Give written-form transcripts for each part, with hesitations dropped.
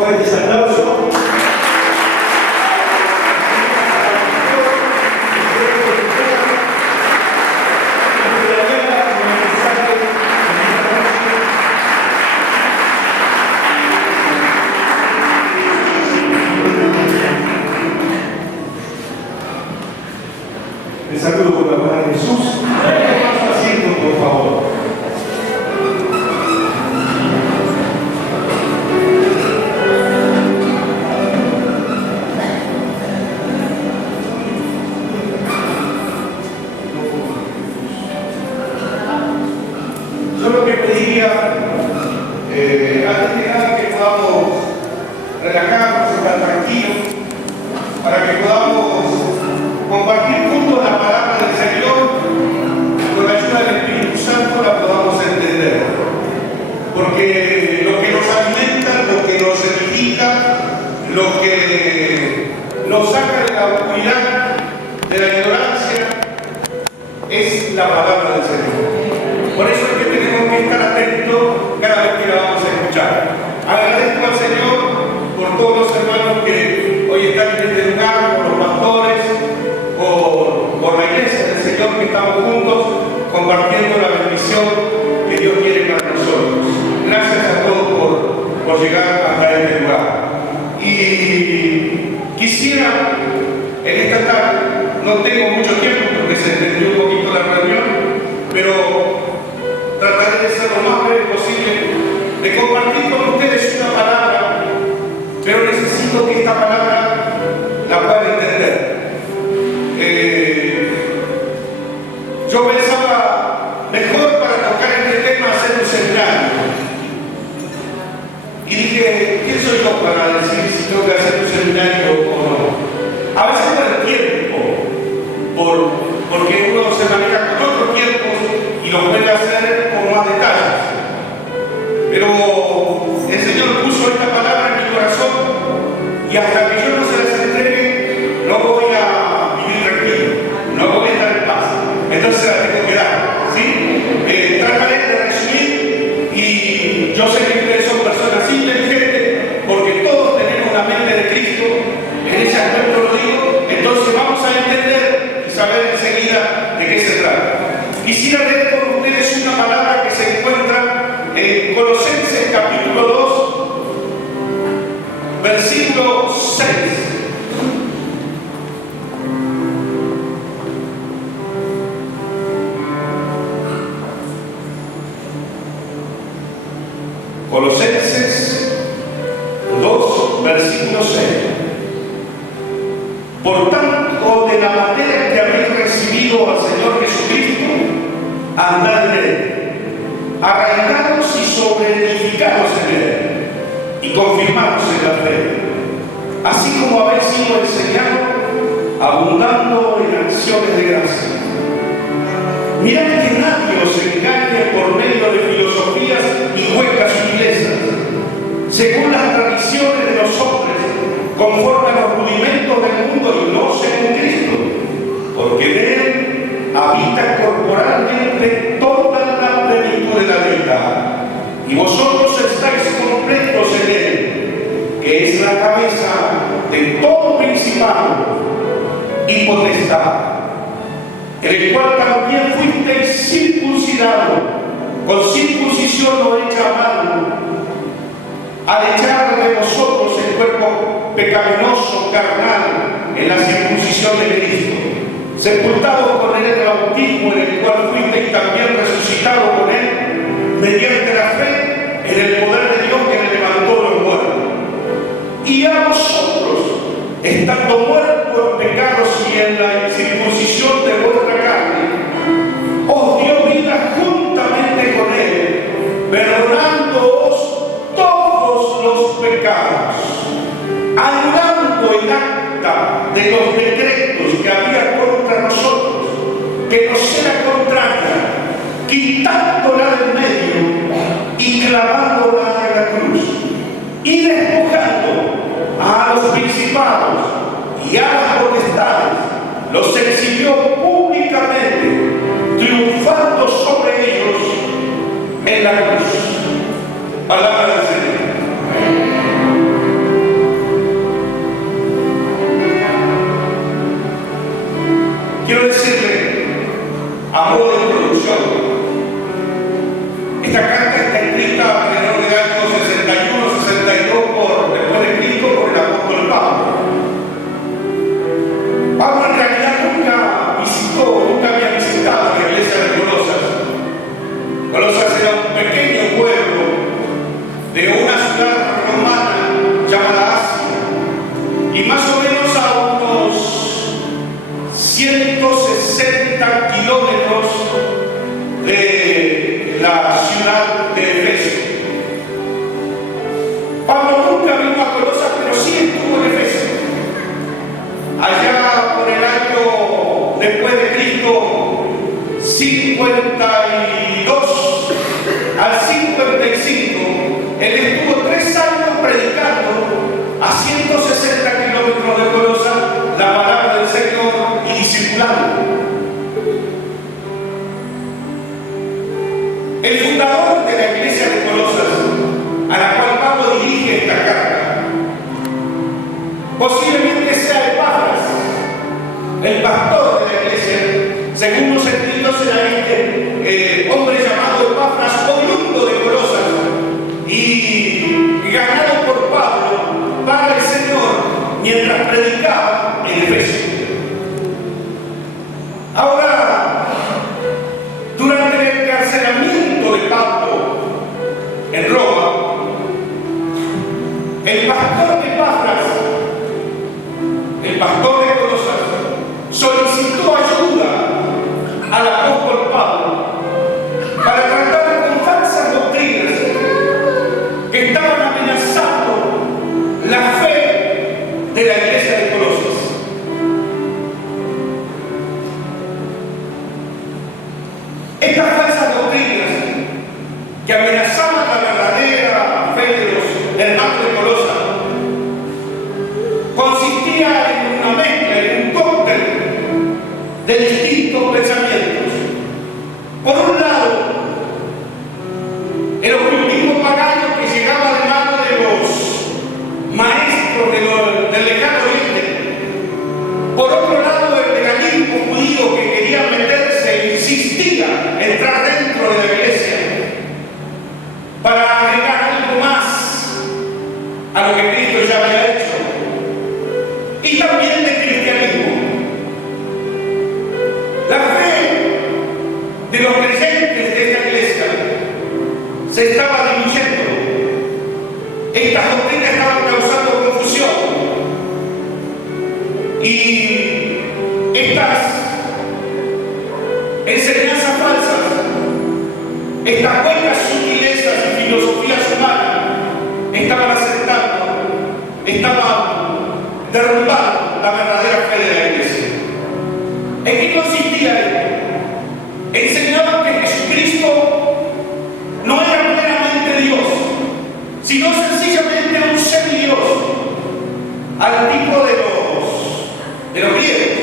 Fuertes aplausos. Les saludo con la mano de Jesús. Más asiento, por favor. Yo lo que pediría, antes de nada, que podamos relajarnos, estar tranquilos, para que podamos compartir juntos la palabra del Señor, con la ayuda del Espíritu Santo la podamos entender. Porque lo que nos alimenta, lo que nos edifica, lo que nos saca de la oscuridad, de la ignorancia, es la palabra del Señor. Por eso es que tenemos que estar atentos cada vez que la vamos a escuchar. Agradezco al Señor por todos los hermanos que hoy están en este lugar, por los pastores, por la iglesia del Señor, que estamos juntos compartiendo la bendición que Dios quiere para nosotros. Gracias a todos por llegar hasta este lugar. Y quisiera en esta tarde, no tengo mucho tiempo porque se extendió un poquito la reunión, pero trataré de ser lo más breve posible, de compartir con ustedes una palabra, pero necesito que esta palabra la puedan entender. Yo pensaba mejor para tocar este tema hacer un seminario. Y dije, ¿quién soy yo para decir si tengo que hacer un seminario o no? A veces no hay tiempo, porque uno se maneja con otros tiempos y lo puede hacer con más detalles. Pero el Señor puso esta palabra en mi corazón y hasta que yo no se las entregue, no voy a vivir tranquilo, no voy a estar en paz. Entonces la tengo que dar, ¿sí? Trataré de resumir, y yo sé que ustedes son personas inteligentes porque todos tenemos la mente de Cristo, en ese aspecto lo digo, entonces vamos a entender y saber enseguida de qué se trata. Quisiera leer con ustedes una palabra que se encuentra en Colosenses capítulo 2, versículo 6. Colosenses 2, versículo 6. Por tanto, de la manera que habéis recibido al Señor Jesucristo, andad en él, arraigados y sobreedificados en él, y confirmados en la fe, así como habéis sido enseñados, abundando en acciones de gracia. Mirad que nadie os engañe por medio de filosofías y huecas sutilezas, según las tradiciones de los hombres, conforme a los rudimentos del mundo y no según Cristo, porque en él habita corporalmente toda la plenitud de la deidad, y vosotros estáis completos en él, que es la cabeza de todo principado y potestad, en el cual también fuisteis circuncidados con circuncisión no hecha a mano, al echar de vosotros el cuerpo pecaminoso carnal en la circuncisión de Cristo, sepultado con él en el bautismo, en el cual fuisteis también resucitado con él mediante la fe en el poder de Dios que le levantó los muertos. Y a vosotros, estando muertos en pecados y en la circuncisión de vuestra carne, os dio vida juntamente con él, perdonándoos todos los pecados, anulando el acta de los decretos que había contra nosotros, que nos era contraria, quitándola del medio y clavándola en la cruz, y despojando a los principados y a las potestades, los exhibió públicamente, triunfando sobre ellos en la cruz. Palabra del Señor. El pastor de Pafras, el pastor de Colosas, solicitó ayuda al apóstol Pablo para tratar con falsas doctrinas que estaban amenazando la fe de la iglesia de Colosas. Estas falsas doctrinas que amenazaban la verdadera fe de los hermanos de Colosas consistía en una mezcla, en un cóctel de distintos pensamientos. Por un lado, el ocultismo pagano que llegaba de mano de los maestros del lejano oriente. Por otro lado, el legalismo judío que quería meterse e insistía en entrar dentro de la iglesia para agregar algo más a lo que Cristo ya había hecho. Y también del cristianismo. La fe de los creyentes de esta iglesia se estaba diluyendo. Estas doctrinas estaban causando confusión. Y estas enseñanzas falsas, estas buenas sutilezas y filosofías humanas estaban asentando, estaban derrumbando la verdadera fe de la iglesia. ¿En qué consistía esto? Enseñaban que Jesucristo no era plenamente Dios, sino sencillamente un semidios, al tipo de los griegos.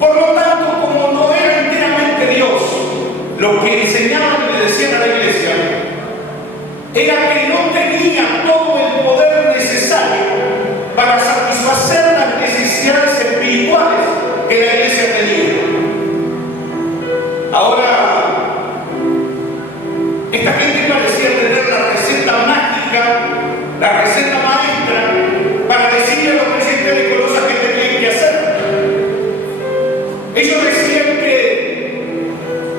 Por lo tanto, como no era enteramente Dios, lo que enseñaban y le decían a la iglesia era que no tenía todo el poder necesario para satisfacer las necesidades espirituales que la iglesia tenía. Ahora, esta gente parecía tener la receta mágica, la receta maestra, para decirle a los creyentes de Colosas que tenían que hacer. Ellos decían que,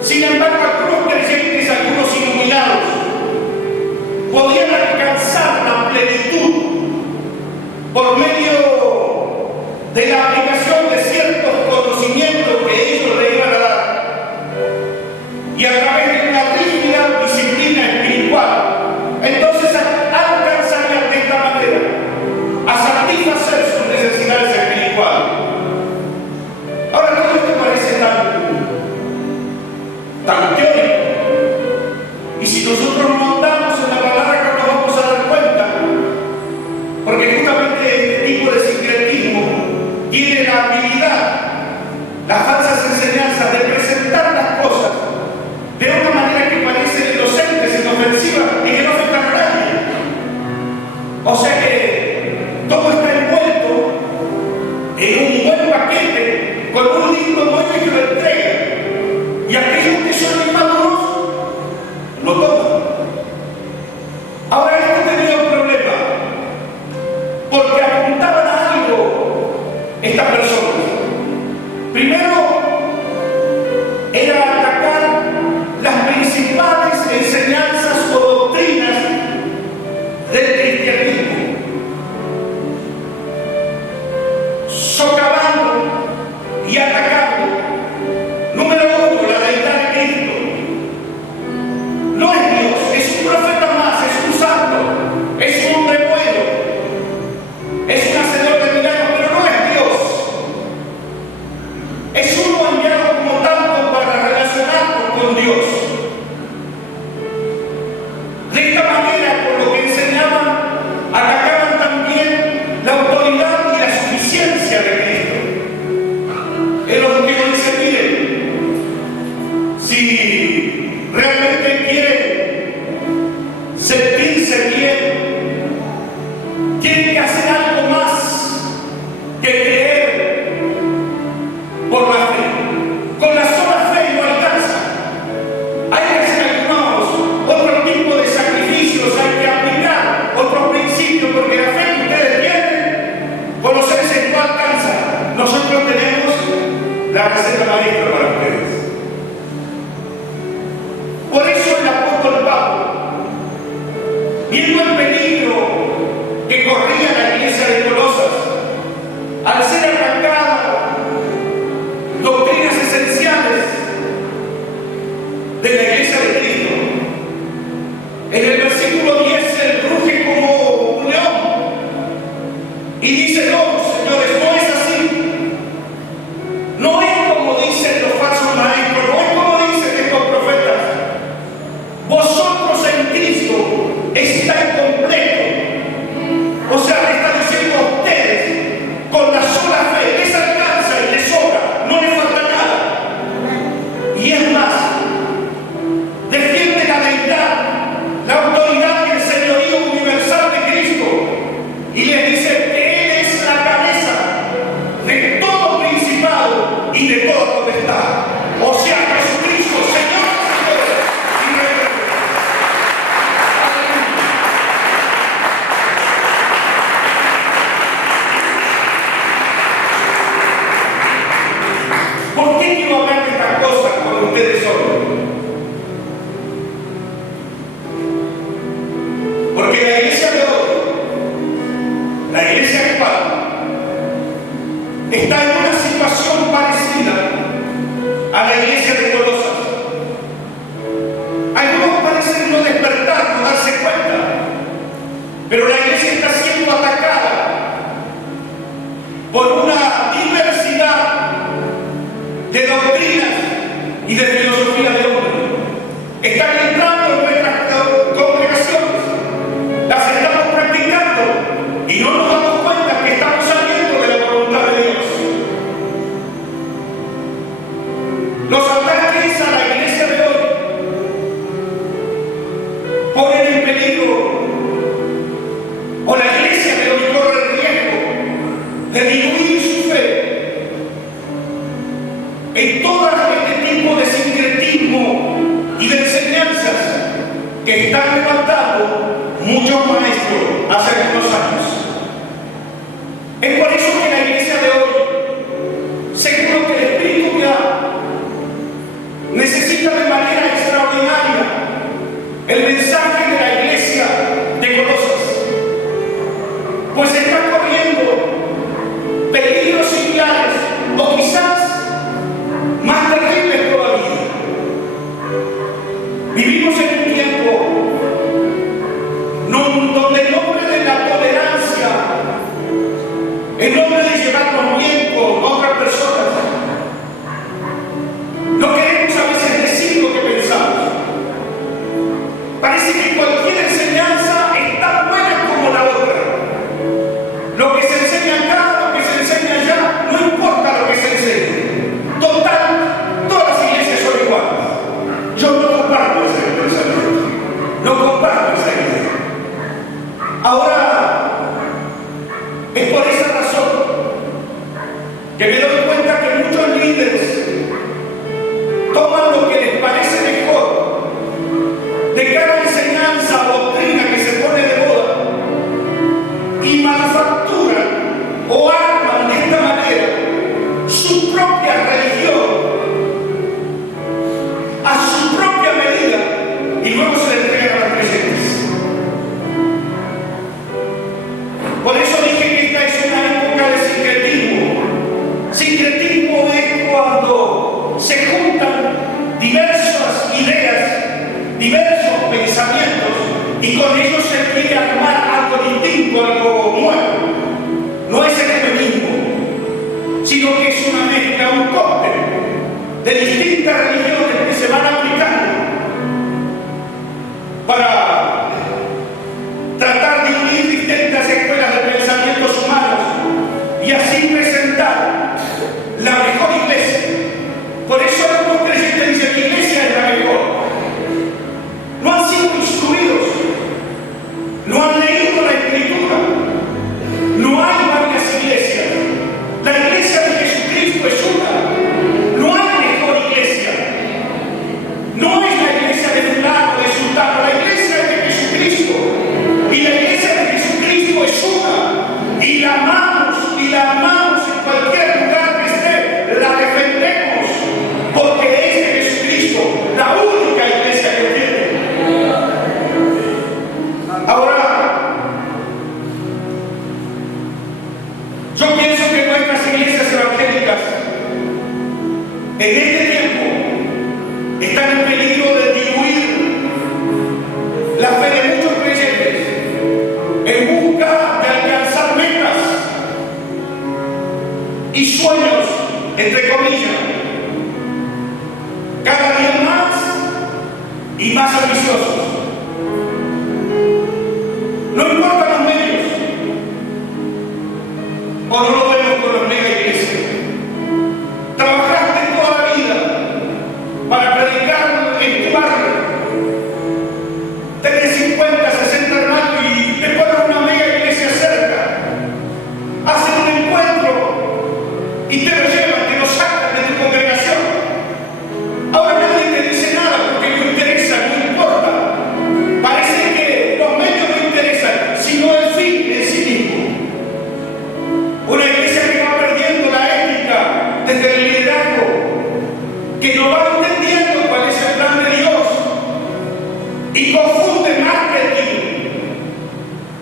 sin embargo, algunos creyentes, algunos iluminados, podían alcanzar la plenitud por medio de la aplicación de ciertos conocimientos que ellos le iban a dar y a través de una rígida disciplina espiritual. Entonces alcanzarían de esta manera a satisfacer sus necesidades espirituales. Ahora, todo esto parece tan teórico, y si nosotros no andamos en la palabra no nos vamos a dar cuenta, porque justamente este tipo de sincretismo tiene la habilidad, la falsa que corría la iglesia de Colosas. Al ser atacada doctrinas esenciales de la iglesia de Cristo, en el versículo 10 él ruge como un león y dice: no, señores, no es así. No es como dicen los falsos maestros, no es como dicen estos profetas. Vosotros en Cristo estáis completos. O sea, le está diciendo a ustedes, con la sola fe les alcanza y les sobra, no les falta nada. Y es más, defiende la deidad, la autoridad y el señorío universal de Cristo, y les dice que Él es la cabeza de todo principado y de toda potestad. O sea, Jesucristo, Señor, y Rey. ¿Por qué quiero hablar de estas cosas con ustedes hoy? Porque la iglesia de hoy, la iglesia de Pablo, está en una situación parecida a la iglesia de Colosas. Algunos parecen no despertar, no darse cuenta, pero la iglesia está siendo atacada por una diversidad de doctrinas y de filosofía de hombre. Están entrando en nuestras congregaciones, las estamos practicando y no nos damos cuenta que estamos saliendo de la voluntad de Dios. Los ataques a la iglesia de hoy ponen en peligro, o la iglesia de hoy corre el riesgo de diluir su fe en todo este tipo de sincretismo y de enseñanzas que están levantando muchos maestros hace algunos años. Es por eso que la iglesia de hoy, seguro que el Espíritu que da, necesita de manera extraordinaria el mensaje de la iglesia de Colosas, pues está corriendo peligros similares o quizás más terribles todavía. Vivimos en un tiempo donde en nombre de la tolerancia, en nombre de llevarnos bien con otras personas, no queremos a veces decir lo que pensamos. Parece que cualquier enseñanza es tan buena como la otra. Lo que se enseña acá, lo que se enseña allá, no importa lo que se enseñe. Total, todas las iglesias son iguales. Yo no comparto ese pensamiento, no comparto esa idea. Ahora, es por esa razón que me doy cuenta que muchos líderes toman lo que les parece mejor de cada enseñanza o doctrina que se pone de moda y manufacturan o arman de esta manera su propia religión a su propia medida y luego se le entregan a los creyentes. Por eso dije que esta es una época de sincretismo. Sincretismo es cuando se juntan diversas ideas, diversos pensamientos, y con ellos se quiere armar algo distinto, algo nuevo. No es el feminismo, sino que es una mezcla, un cóctel de distintas religiones que se van aplicando para tratar de unir distintas escuelas de pensamientos humanos y así presentar la mejor iglesia. Por eso algunos creyentes dicen que la iglesia es la mejor. No han sido instruidos, no han leído la Escritura. No hay varias iglesias. La iglesia de Jesucristo es una. No hay mejor iglesia. No es la iglesia de fulano, de sultano. La iglesia es de Jesucristo. Y la iglesia de Jesucristo es una. Y la amamos en cualquier lugar que esté. La defendemos porque es de Jesucristo, la única iglesia que tiene. Ahora, en busca de alcanzar metas y sueños, entre comillas, cada día más y más ambiciosos. No importan los medios, o no lo vemos con los mega iglesias. Trabajaste toda la vida para predicar en tu barrio. Tenés 50, 60 hermanos y te ponen una mega iglesia cerca. Hacen un encuentro y te lo llevan, te lo sacan de tu congregación. Ahora nadie te dice nada porque no interesa, no importa. Parece que los medios no interesan, sino el fin en sí mismo. Una iglesia que va perdiendo la ética desde el liderazgo, que no va entendiendo cuál es el plan de Dios y confunde marketing,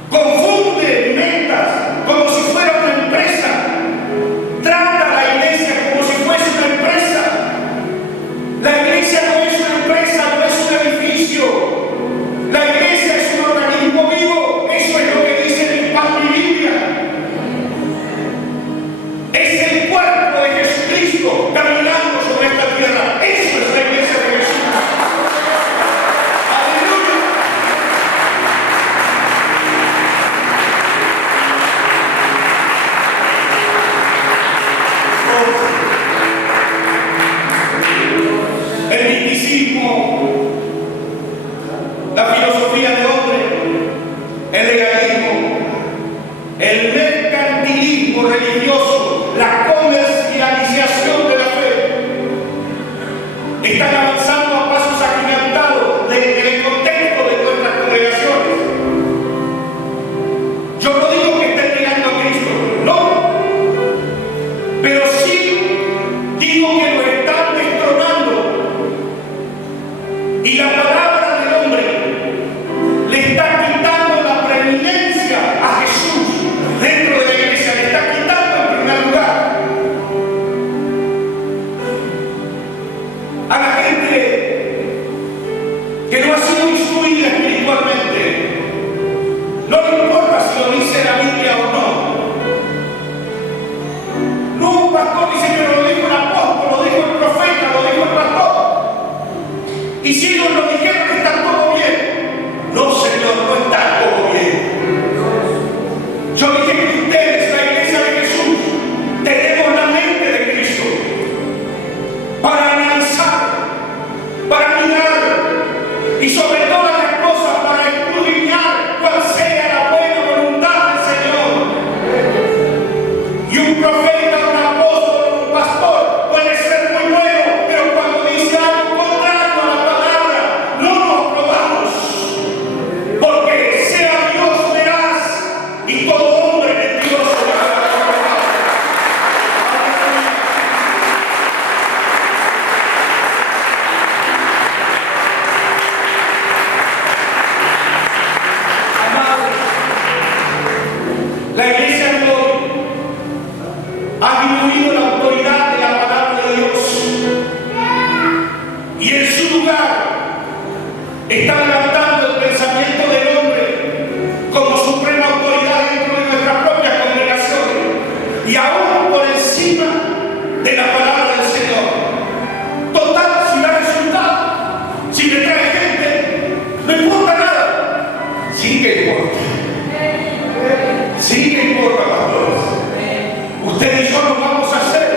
confunde metas como si fuera una empresa, trata a la iglesia como si fuese una empresa. La iglesia no es una empresa, no es un edificio. La iglesia es un organismo vivo. Eso es lo que dice mi Paz y Biblia. Es el cuerpo de Jesucristo caminando sobre esta tierra. Eso es la iglesia de Jesús. Aleluya. El misticismo, la filosofía de hombre, el legalismo, el mercantilismo religioso, la comercialización de la fe, están avanzando a pasos agigantados en el contexto de nuestras congregaciones. Yo no digo que estén negando a Cristo, no, pero sí digo que lo están destronando. Y la palabra del hombre le está quitando la preeminencia a Jesús dentro de la iglesia, le está quitando en primer lugar. A la gente que no ha sido instruida espiritualmente, no le importa si lo dice la Biblia o no. No, un pastor dice que lo dijo el apóstol, lo dijo el profeta, lo dijo el pastor. Y si ellos lo dijeron, está todo bien. No, Señor, no está todo bien. Yo dije que ustedes, la iglesia de Jesús, tenemos la mente de Cristo para analizar, para mirar y sobre todas las cosas para escudriñar cuál sea la buena voluntad del Señor. Y un profeta, un apóstol, un pastor puede ser muy bueno, pero cuando dice algo contrario a la palabra, no lo probamos. Porque sea Dios veraz y todo hombre mentiroso. Amados, la iglesia de hoy ha disminuido la autoridad de la palabra de Dios y en su lugar está levantando el pensamiento del hombre como suprema autoridad dentro de nuestras propias congregaciones y aún por encima de la palabra del Señor. Total, si da resultado, si me trae gente, no importa nada. Sí que importa. Sí que importa, pastores. Usted y yo nos vamos a ser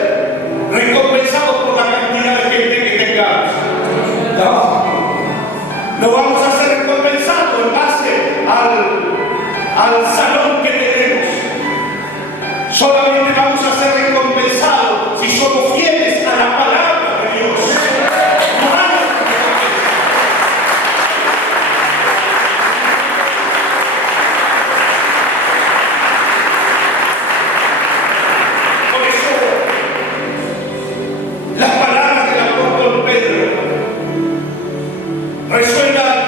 recompensados por la cantidad de gente que tengamos. No. No vamos a ser recompensados en base al salón que tenemos. Solamente vamos a ser recompensados si somos fieles a la palabra de Dios. No hay otra recompensa. Por eso, las palabras del apóstol Pedro resuenan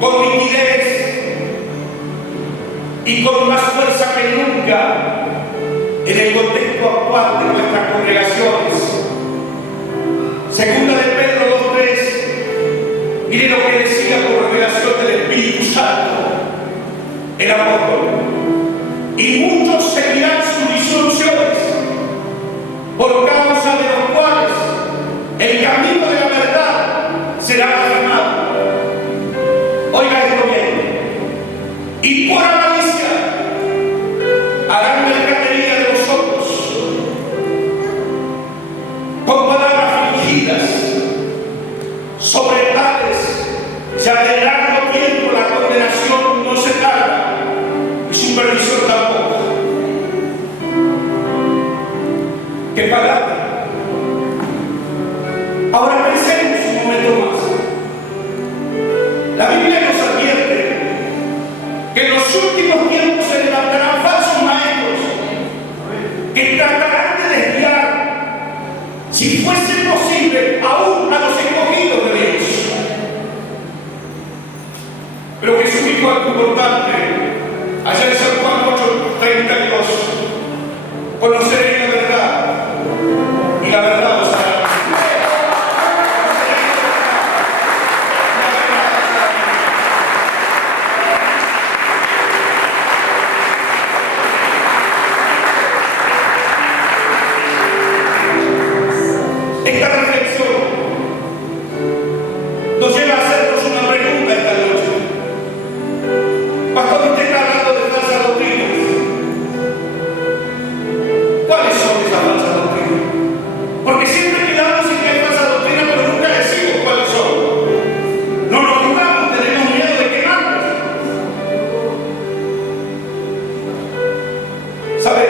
con nitidez y con más fuerza que nunca en el contexto actual de nuestras congregaciones. Segunda de Pedro 2:3, mire lo que decía por revelación del Espíritu Santo. el apóstol, y muchos seguirán sus disoluciones, por causa de los cuales el camino de la verdad será blasfemado. Oiga esto bien. Y por avaricia harán mercadería de vosotros, con palabras fingidas. Sobre tales ya de largo tiempo la condenación no se tarda, y su perdición tampoco. ¡Qué palabra! Ahora pensemos un momento más. La Biblia nos advierte que en los últimos tiempos se levantarán falsos maestros que tratarán de desviar, si fuese posible, aún a los escogidos de Dios. Pero Jesús dijo algo importante allá en San Juan 8:32: conoceréis la verdad, y la verdad os hará libres. Esta reflexión nos lleva a hacernos una pregunta esta noche. Pastor, usted está hablando de falsas doctrinas. ¿Cuáles son esas falsas doctrinas? Porque siempre quedamos en que hay falsas doctrinas, pero nunca decimos cuáles son. No nos jugamos, tenemos miedo de quemarnos. ¿Sabe?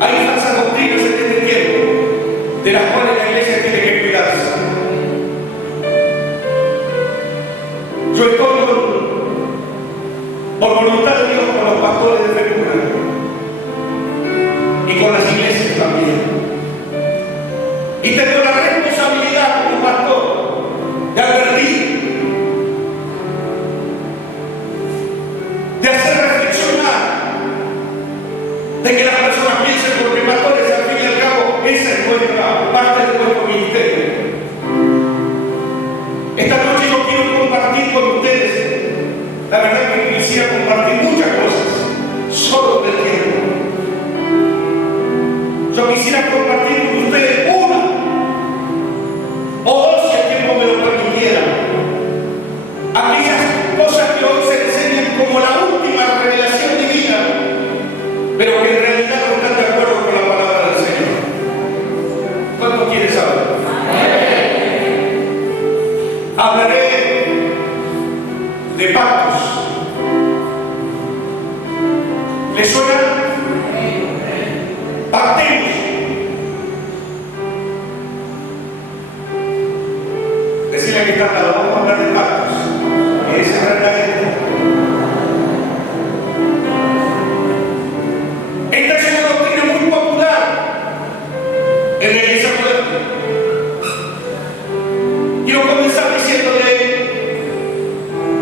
Hay falsas doctrinas en este tiempo de las cuales la iglesia tiene que cuidarse. Yo estoy por voluntad de Dios con los pastores de Fermuna y con las iglesias también. Y tengo la responsabilidad como pastor de advertir, de hacer reflexionar, de que las personas piensen, porque pastores al fin y al cabo esa es nuestra parte de nuestro ministerio. Esta noche yo quiero compartir con ustedes, la verdad que quisiera compartir muchas cosas, solo del tiempo. Yo quisiera compartir con ustedes una o dos, si el tiempo me lo permitiera, aquellas cosas que hoy se enseñan como la última revelación divina, pero que en realidad no están de acuerdo con la palabra del Señor. ¿Cuántos quieren saber? Hablaré de pactos. ¿Les suena? Pactemos. Decirle que está cada uno a hablar de pactos. Y esa es la realidad. Esta es una doctrina muy popular en la iglesia moderna. Quiero comenzar diciéndole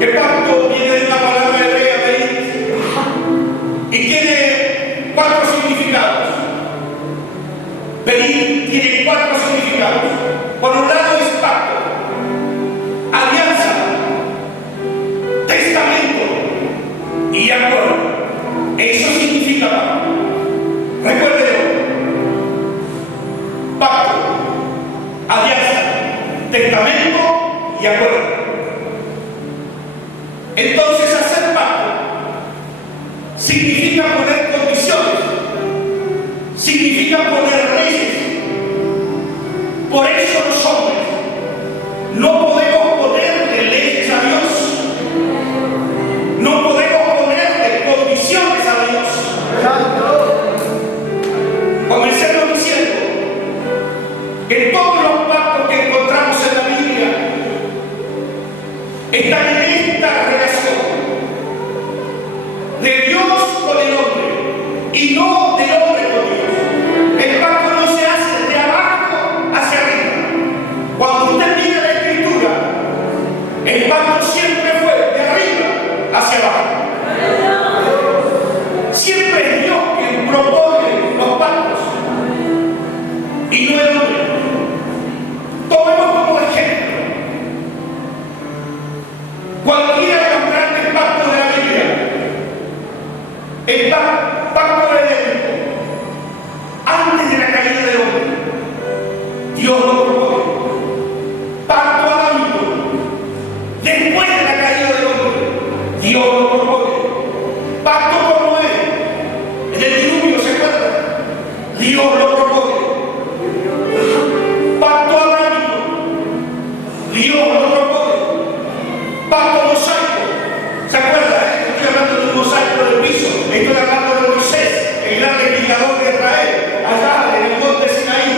que pacto viene de una palabra hebrea, berit, y tiene 4 significados. Berit tiene 4 significados. Por un lado es pacto, alianza, testamento y acuerdo. Eso significa pacto. Recuérdelo: pacto, alianza, testamento y acuerdo. Entonces, hacer pacto significa poner condiciones, significa poner leyes. Por eso los hombres no podemos ponerle leyes a Dios, no podemos ponerle condiciones a Dios. Comencemos diciendo que todos los pactos que encontramos en la Biblia están en esta relación de Dios con el hombre y no del hombre con Dios. El pacto no se hace de abajo hacia arriba. Cuando usted mira la Escritura, el pacto siempre fue de arriba hacia abajo. Siempre es Dios quien propone los pactos y no el hombre. Tomemos como ejemplo cuando El pacto edénico, antes de la caída del hombre, Dios lo propone. Pacto adámico, después de la caída del hombre, Dios lo propone. Pacto con Noé, en el diluvio, ¿se acuerdan? Dios lo propone. Pacto adámico, Dios lo propone. Pacto mosaico, ¿se acuerdan? Estoy hablando de un mosaico del piso, estoy hablando de Moisés, el gran legislador de Israel, allá en el monte Sinaí.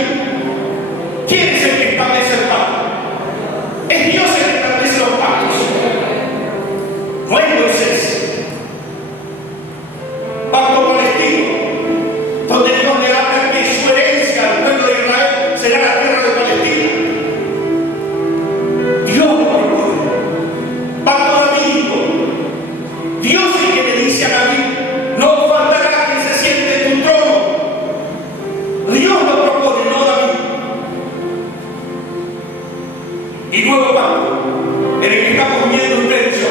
¿Quién es el que establece el pacto? Es Dios el que establece los pactos, no es Moisés. Pacto palestino, donde Dios le habla que su herencia al pueblo de Israel será la tierra de Palestina. Dios lo propone. Pacto davídico, Dios es el que le dice a David: no faltará quien se siente en tu trono. Dios lo propone, no David. Y nuevo pacto, en el que estamos viendo ustedes y yo,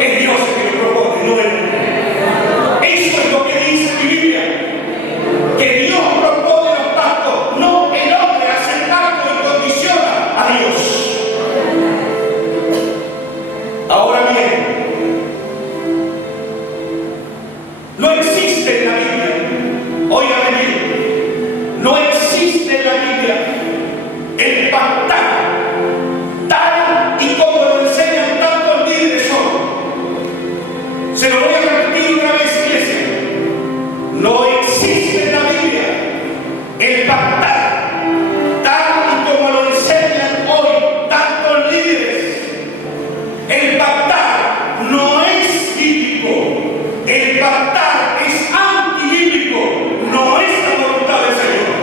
es Dios el que lo propone, no él. Eso es lo que dice mi Biblia, que Dios propone los pactos, no el hombre hace el pacto y condiciona a Dios. Ahora bien, no existe en la Biblia, óigame bien, no existe en la Biblia el pactar tal y como lo enseñan tantos líderes hoy. Se lo voy a repetir otra vez, iglesia. No existe en la Biblia el pactar tal y como lo enseñan hoy tantos líderes. El pactar no es bíblico. El pactar es antibíblico. No es la voluntad del Señor.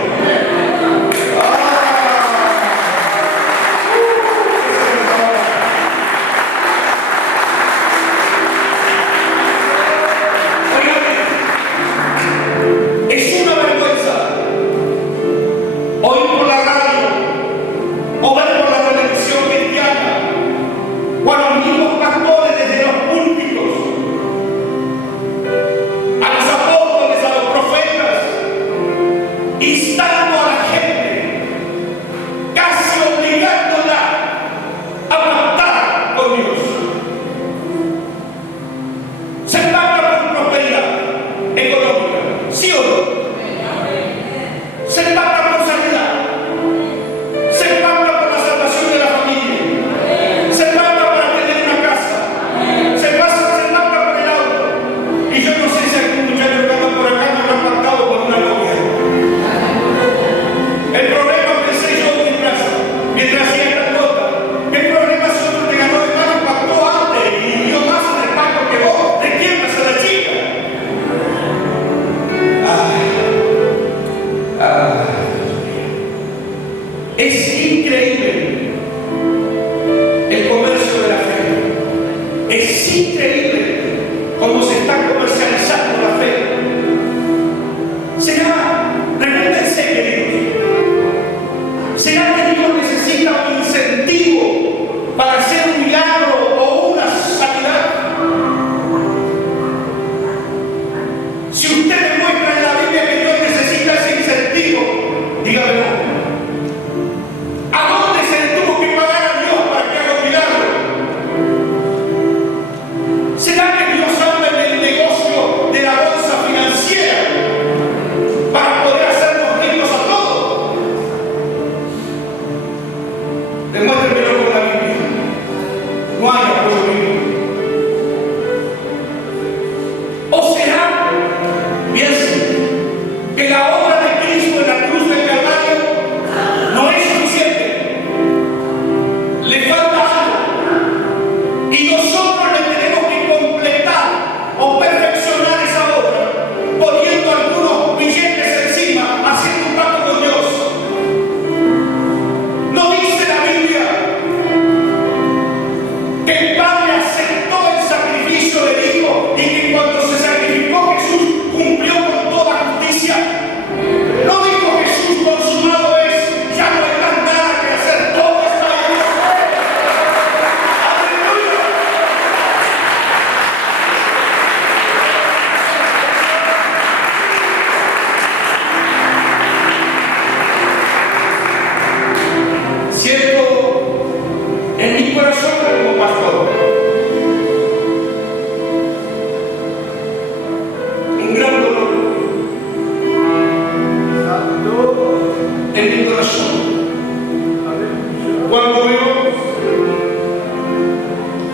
Es una vergüenza oír por la radio o ver por la televisión cristiana cuando los mismos pastores desde los púlpitos, a los apóstoles, a los profetas, instando a la gente, casi obligándola a pactar con Dios. Se pacta por prosperidad económica, ¿sí o no? Se pacta por sanidad, se pacta por la salvación de la familia, se pacta para tener una casa, se pacta por el auto. Y yo no sé si algún muchacho que anda por acá no lo ha pactado por una novia. El problema, pensé yo mientras hacía esta nota, el problema es otro que ganó de mano, pactó antes y dio más en el pacto que vos. ¿De quién vas a la chica? Es increíble el comercio de la fe. Es increíble cómo se está comercializando la fe. Pregúntense, queridos, ¿será que Dios necesita un incentivo para hacer un milagro o una sanidad? Si usted demuestra en la Biblia que Dios necesita ese incentivo, dígame no. ¿A dónde se le tuvo que pagar a Dios para que haga un milagro? ¿Será que Dios anda en el negocio de la bolsa financiera para poder hacernos ricos a todos? Demuéstrenmelo con la Biblia. No hay apoyo bíblico. ¿O será, piensen, que la obra de Cristo en la cruz del Calvario no es suficiente? Le falta algo. Y nosotros le tenemos que completar o perfeccionar esa obra, poniendo algunos billetes encima, haciendo un pacto con Dios. ¿No dice la Biblia que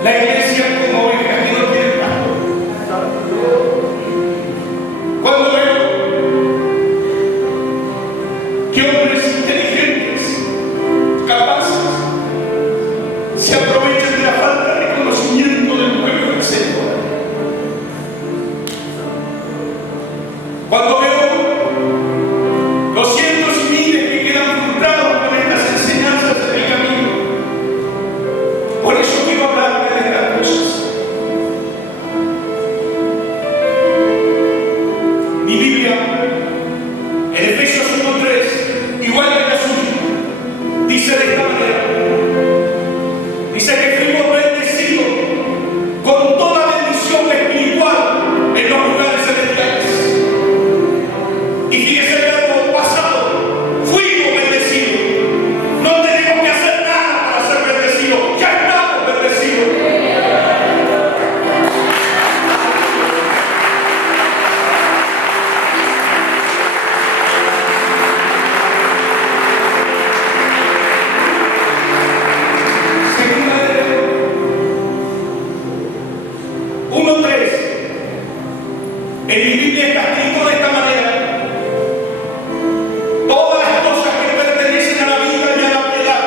La iglesia como ovejas que no tiene pastor. Cuando veo que hombres inteligentes, capaces, se aprovechan de la falta de conocimiento del pueblo del Señor. Cuando veo los cientos y miles que quedan frustrados con estas enseñanzas en el camino. Por eso quiero hablar de estas cosas. Mi Biblia, en Efesios 1:3, igual que la suya, dice de esta manera. Dice que fuimos bendecidos con toda bendición espiritual en los lugares celestiales. Y fíjese el verbo pasado, fuimos bendecidos. No tenemos que hacer nada para ser bendecidos, ya estamos bendecidos. Segunda de Pedro 1:3. En mi Biblia está escrito de esta manera: todas las cosas que pertenecen a la vida y a la piedad,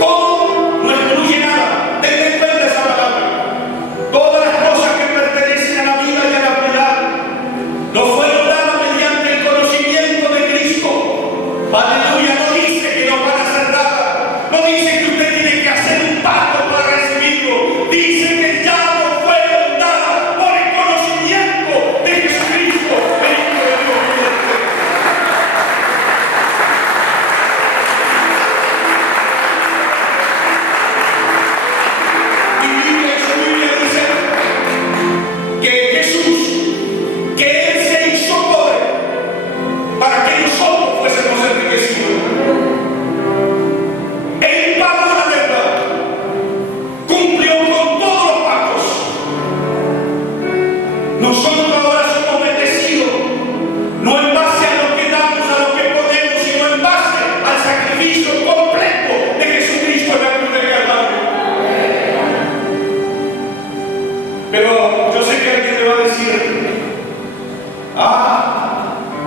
todo no excluye nada, tenga en cuenta esa palabra. Todas las cosas que pertenecen a la vida y a la piedad nos fueron dadas mediante el conocimiento de Cristo. Aleluya, no dice que nos van a ser dadas, no dice que usted tiene que hacer un pacto para recibirlo, dice que ya nos fueron dadas por el conocimiento de Jesucristo, el Hijo de Dios. Mi Biblia y su Biblia dice que Jesús, que Él se hizo pobre para que nosotros fuésemos enriquecidos. Él pagó la deuda, cumplió con todos los pactos. Nosotros ahora somos bendecidos, no en base a lo que damos, a lo que podemos, sino en base al sacrificio completo de Jesucristo en la cruz del Calvario. Pero yo sé que alguien le va a decir: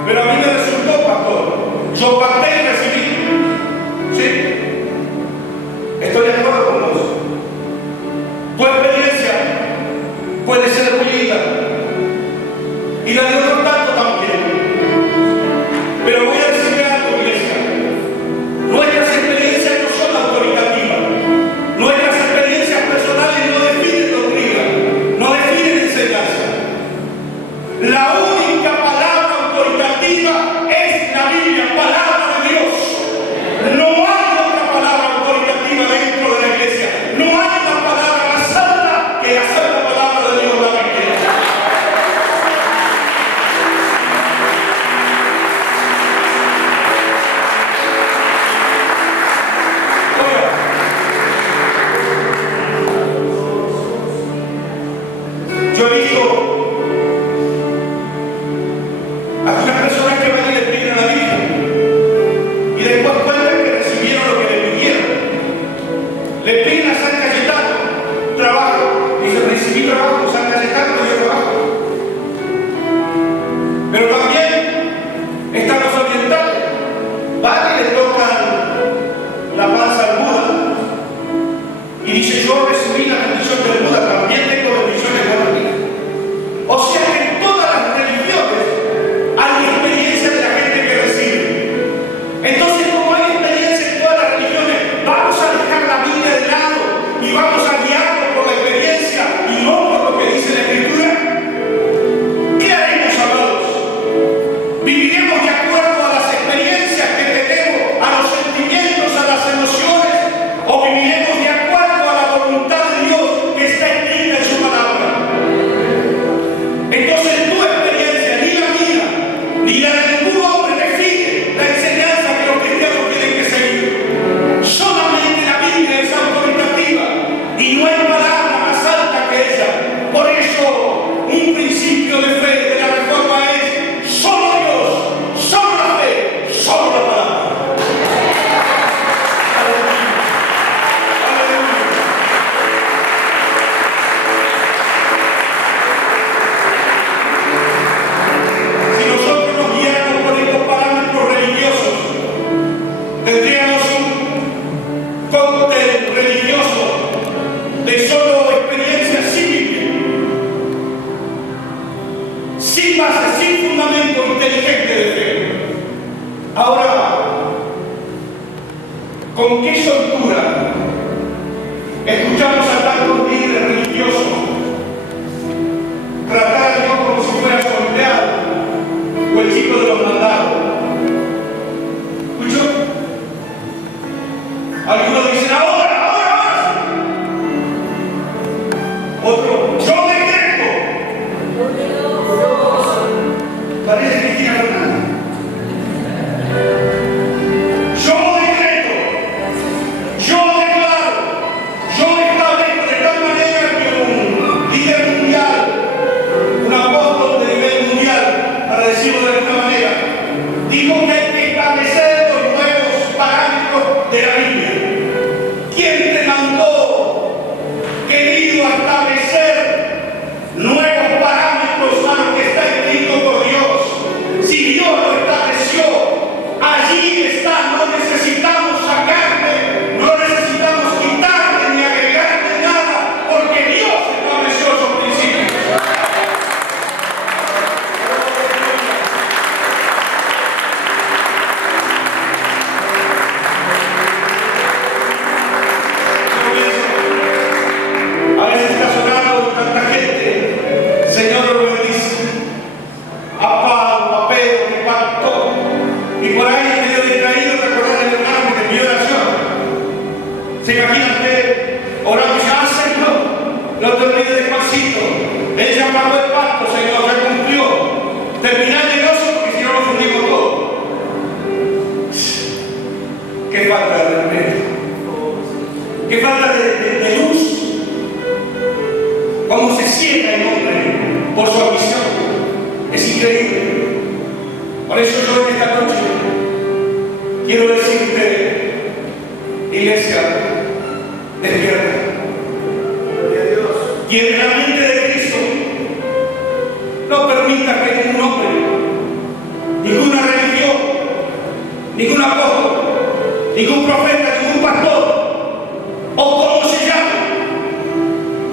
pero a mí me resultó, pastor, yo pacté y recibí. Sí, estoy de acuerdo con vos. Tu experiencia puede ser muy linda y la de otro tanto también. Pero voy a decirle algo, iglesia: nuestras experiencias no son autoritativas, nuestras experiencias personales no definen doctrina, no definen enseñanza. La única palabra autoritativa es la Biblia, palabra de establecer nuevos parámetros a lo que está escrito por Dios. Si Dios lo estableció, allí está, no necesitamos sacarle, no necesitamos quitarle ni agregarle nada, porque Dios estableció esos principios. A veces está sonando tanta gente, Señor lo bendice, a Pablo, a Pedro, que pactó, y por ahí medio distraído, ¿te acordás del hermano que te pidió oración? ¿Se imagina usted orando y dice, ah, Señor, no te olvides de Juancito, él ya pagó el pacto, Señor, ya cumplió, termina el negocio porque si no lo fundimos todo? Qué falta de respeto, qué falta de luz. Cómo se sienta el hombre por su ambición. Es increíble. Por eso yo en esta noche quiero decirte, iglesia, despierta. Y en la mente de Cristo, no permita que ningún hombre, ninguna religión, ningún apóstol, ningún profeta, ningún pastor, o como se llame,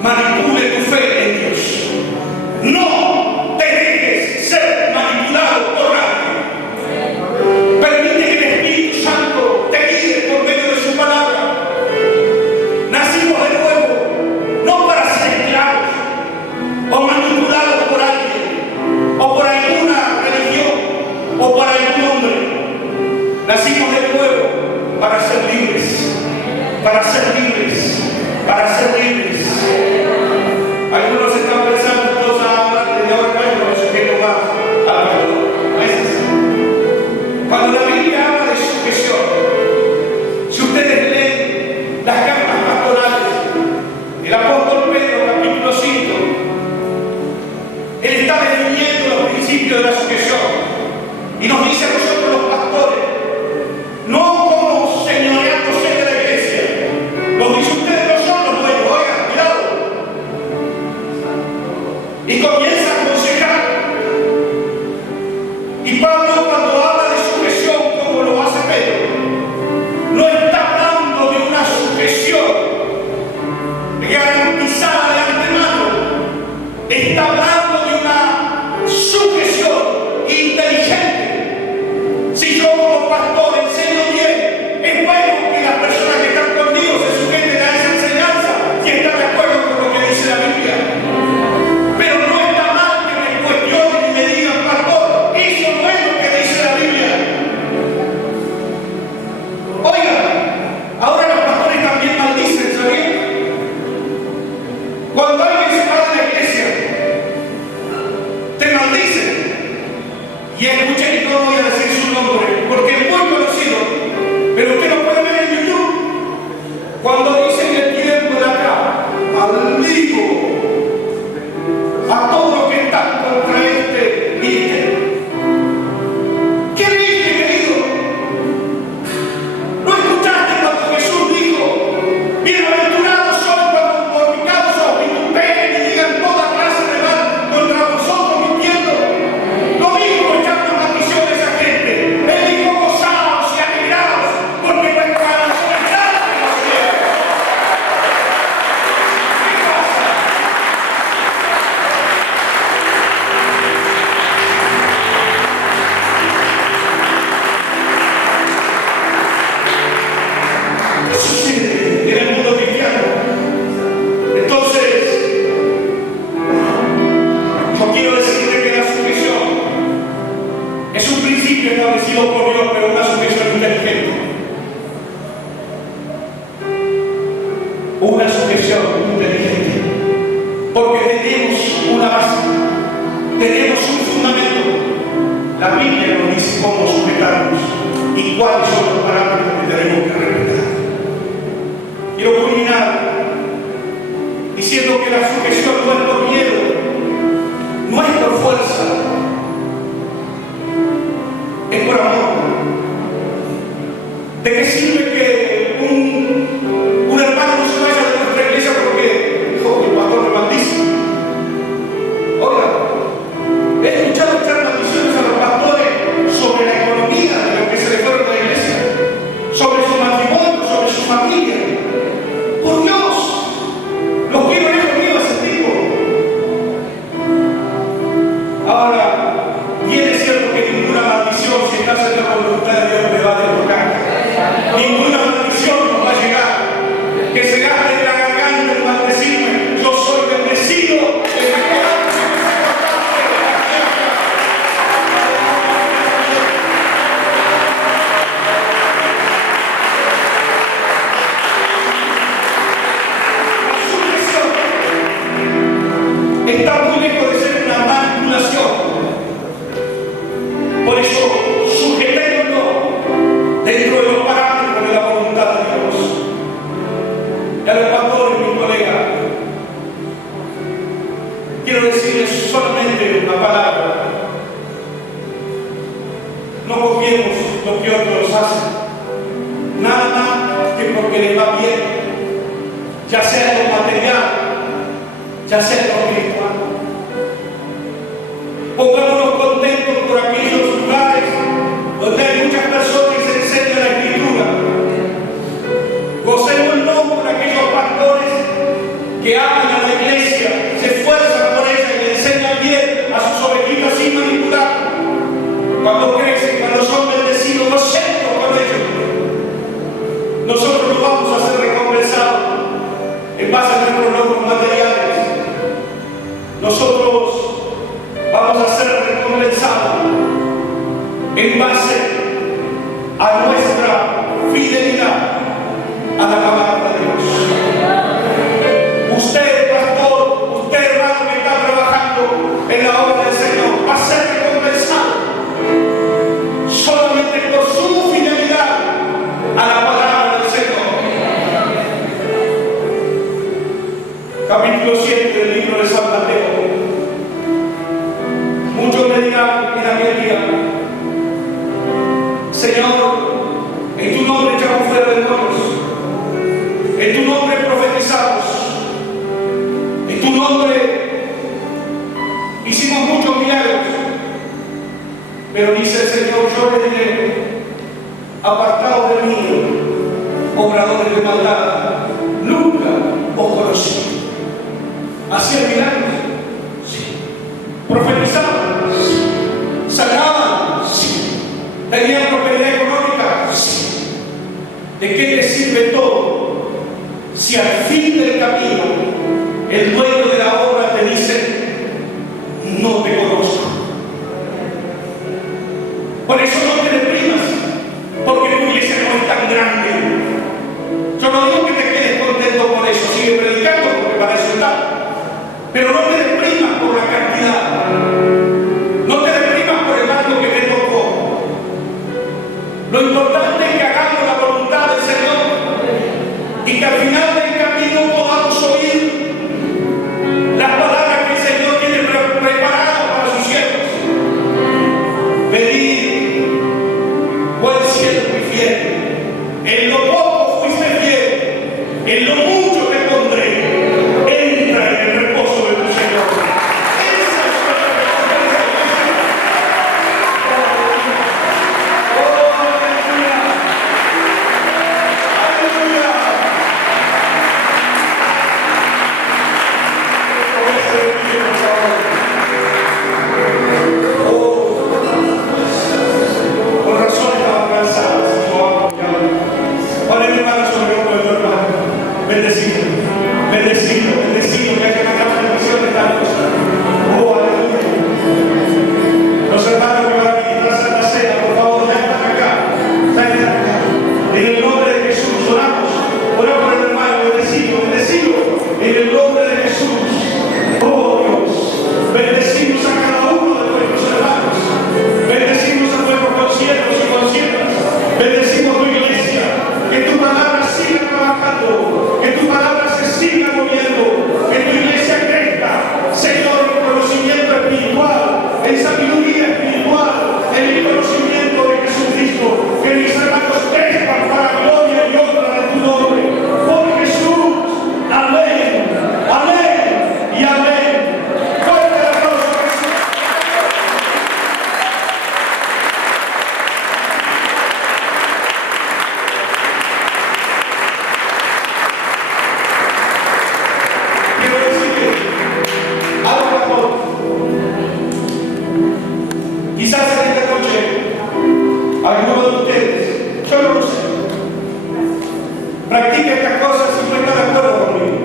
manipule tu fe en Dios. No te dejes ser manipulado por nadie. Permite que el Espíritu Santo te guíe por medio de su palabra. Nacimos de nuevo, no para ser esclavos o manipulados por alguien o por alguna religión o por algún hombre. Nacimos de nuevo para ser libres, para ser libres, para ser libres. Algunos están pensando cosas de ahora, no me sujeto más al valor. A veces, cuando la Biblia habla de sujeción, si ustedes leen las cartas pastorales, el apóstol Pedro, capítulo 5, él está definiendo los principios de la sujeción y nos dice a nosotros los pastores, no como señoreándose de la iglesia, nos dice ustedes no son los dueños, oigan, cuidado. Y comienza a aconsejar. Y Pablo, cuando habla de sujeción, como lo hace Pedro, no está hablando de una sujeción garantizada de antemano, está hablando de una sujeción inteligente. Si yo como pastor enseño bien, es bueno que las personas que están conmigo se sujeten a esa enseñanza y están de acuerdo con lo que dice la Biblia. Pero no está mal que me cuestionen y me digan, pastor, eso no es lo que dice la Biblia. Oiga, ahora los pastores también maldicen, ¿sabían? Cuando alguien se va de la iglesia, te maldicen. Y escuchen, y no voy a decir su nombre, porque es muy conocido, pero usted lo puede ver en YouTube. Cuando dicen el tiempo de acá, maldigo a todo lo que está contra este ministerio. ¿Qué viste, querido? ¿No escuchaste cuando Jesús dijo, bienaventurados sois cuando por mi causa os vituperen y digan toda clase de mal contra vosotros mintiendo? Lo mismo echando maldición a esa gente. Él dijo, gozaos y alegraos, porque vuestra galardón es grande en los cielos. ¿Qué pasa? ¿Qué sucede en el mundo cristiano? Entonces, yo quiero decirte que la sujeción es un principio establecido por Dios, pero una sujeción inteligente. Una sujeción inteligente. Porque tenemos una base, tenemos un fundamento. La Biblia nos dice cómo sujetarnos y cuáles son los parámetros que tenemos que respetar. Quiero culminar diciendo que la sujeción no es por miedo, no es por fuerza, es por amor. ¿De qué sirve que un hermano no se vaya de nuestra iglesia porque dijo que el pastor quiero decirles solamente una palabra. No copiemos lo que otros hacen, nada más que porque les va bien, ya sea en lo material, ya sea en lo espiritual. Pongámonos contentos por aquellos lugares donde hay muchas personas que se enseñan la Escritura. Gocémonos por aquellos pastores que aman a la iglesia, se esfuerzan por ella y le enseñan bien a sus ovejitas sin manipular. Cuando crecen, cuando son bendecidos, no siento con ellos. Nosotros no vamos a ser recompensados en base a nuestros logros materiales. Nosotros vamos a ser recompensados en base a nuestra fidelidad a la palabra de Dios. Usted, pastor, usted, hermano, que está trabajando en la obra del Señor, va a ser recompensado solamente por su fidelidad a la palabra del Señor. Capítulo 7 del libro de San Mateo. Muchos me dirán en aquel día: Señor, en tu nombre echamos fuera demonios, en tu nombre profetizamos, en tu nombre hicimos muchos milagros. Pero dice el Señor: yo le diré, apartados de mí, obradores de maldad, nunca os conocí. ¿Hacían milagros? Sí. ¿Profetizaban? Sí. ¿Sanaban? Sí. ¿Tenían prosperidad económica? Sí. ¿De qué te sirve todo si al fin del camino el dueño de la obra te dice: no te conozco? Por eso no te deprimas, porque tu iglesia no es tan grande. Yo no digo que te quedes contento por eso, sigue predicando porque para eso está. Pero no te deprimas por la cantidad, no te deprimas por el algo que te tocó. Lo importante es que hagamos la voluntad del Señor y que al final del camino podamos oír las palabras que el Señor tiene preparadas para sus siervos. Venid, buen siervo y fiel, en lo poco fuiste fiel, en lo mucho te pondré. Entra en el reposo de tu Señor. Esa es nuestra recompensa. Oh, aleluya. Aleluya. Por favor. Oh, con razón estaba cansado. Ahora mi hermano sobre el hombro de tu hermano. Bendecido, bendecido, bendecido, que haya una gran bendición de tantos. Oh, aleluya. Los hermanos que van a ministrar Santa Cena, por favor, ya están acá. Ya están acá. En el nombre de Jesús, oramos. Oramos por el hermano, bendecido, bendecido. En el nombre de Jesús. Oh, Dios. Bendecimos a cada uno de nuestros hermanos. Bendecimos a nuestros conciertos y conciertas. Bendecimos tu iglesia. Que tu palabra siga trabajando. Que tu palabra se siga moviendo. Que tu iglesia crezca, Señor, en conocimiento espiritual, en sabiduría espiritual, en el conocimiento de Jesucristo. Que mis hermanos crezcan para gloria y honra de tu nombre. Por Jesús. Amén. Amén. Y amén. Fuerte el aplauso a Jesús. Quiero decirle algo mejor. Quizás en esta noche alguno de ustedes, yo no lo sé, practica estas cosas y no está de acuerdo conmigo.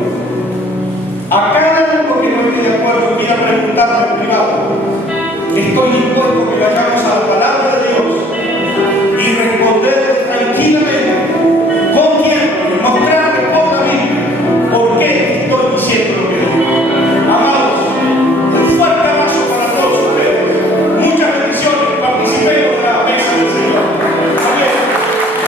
A cada uno que no esté de acuerdo quiera preguntarle en privado. Estoy dispuesto a que vayamos a la palabra de Dios y responder tranquilamente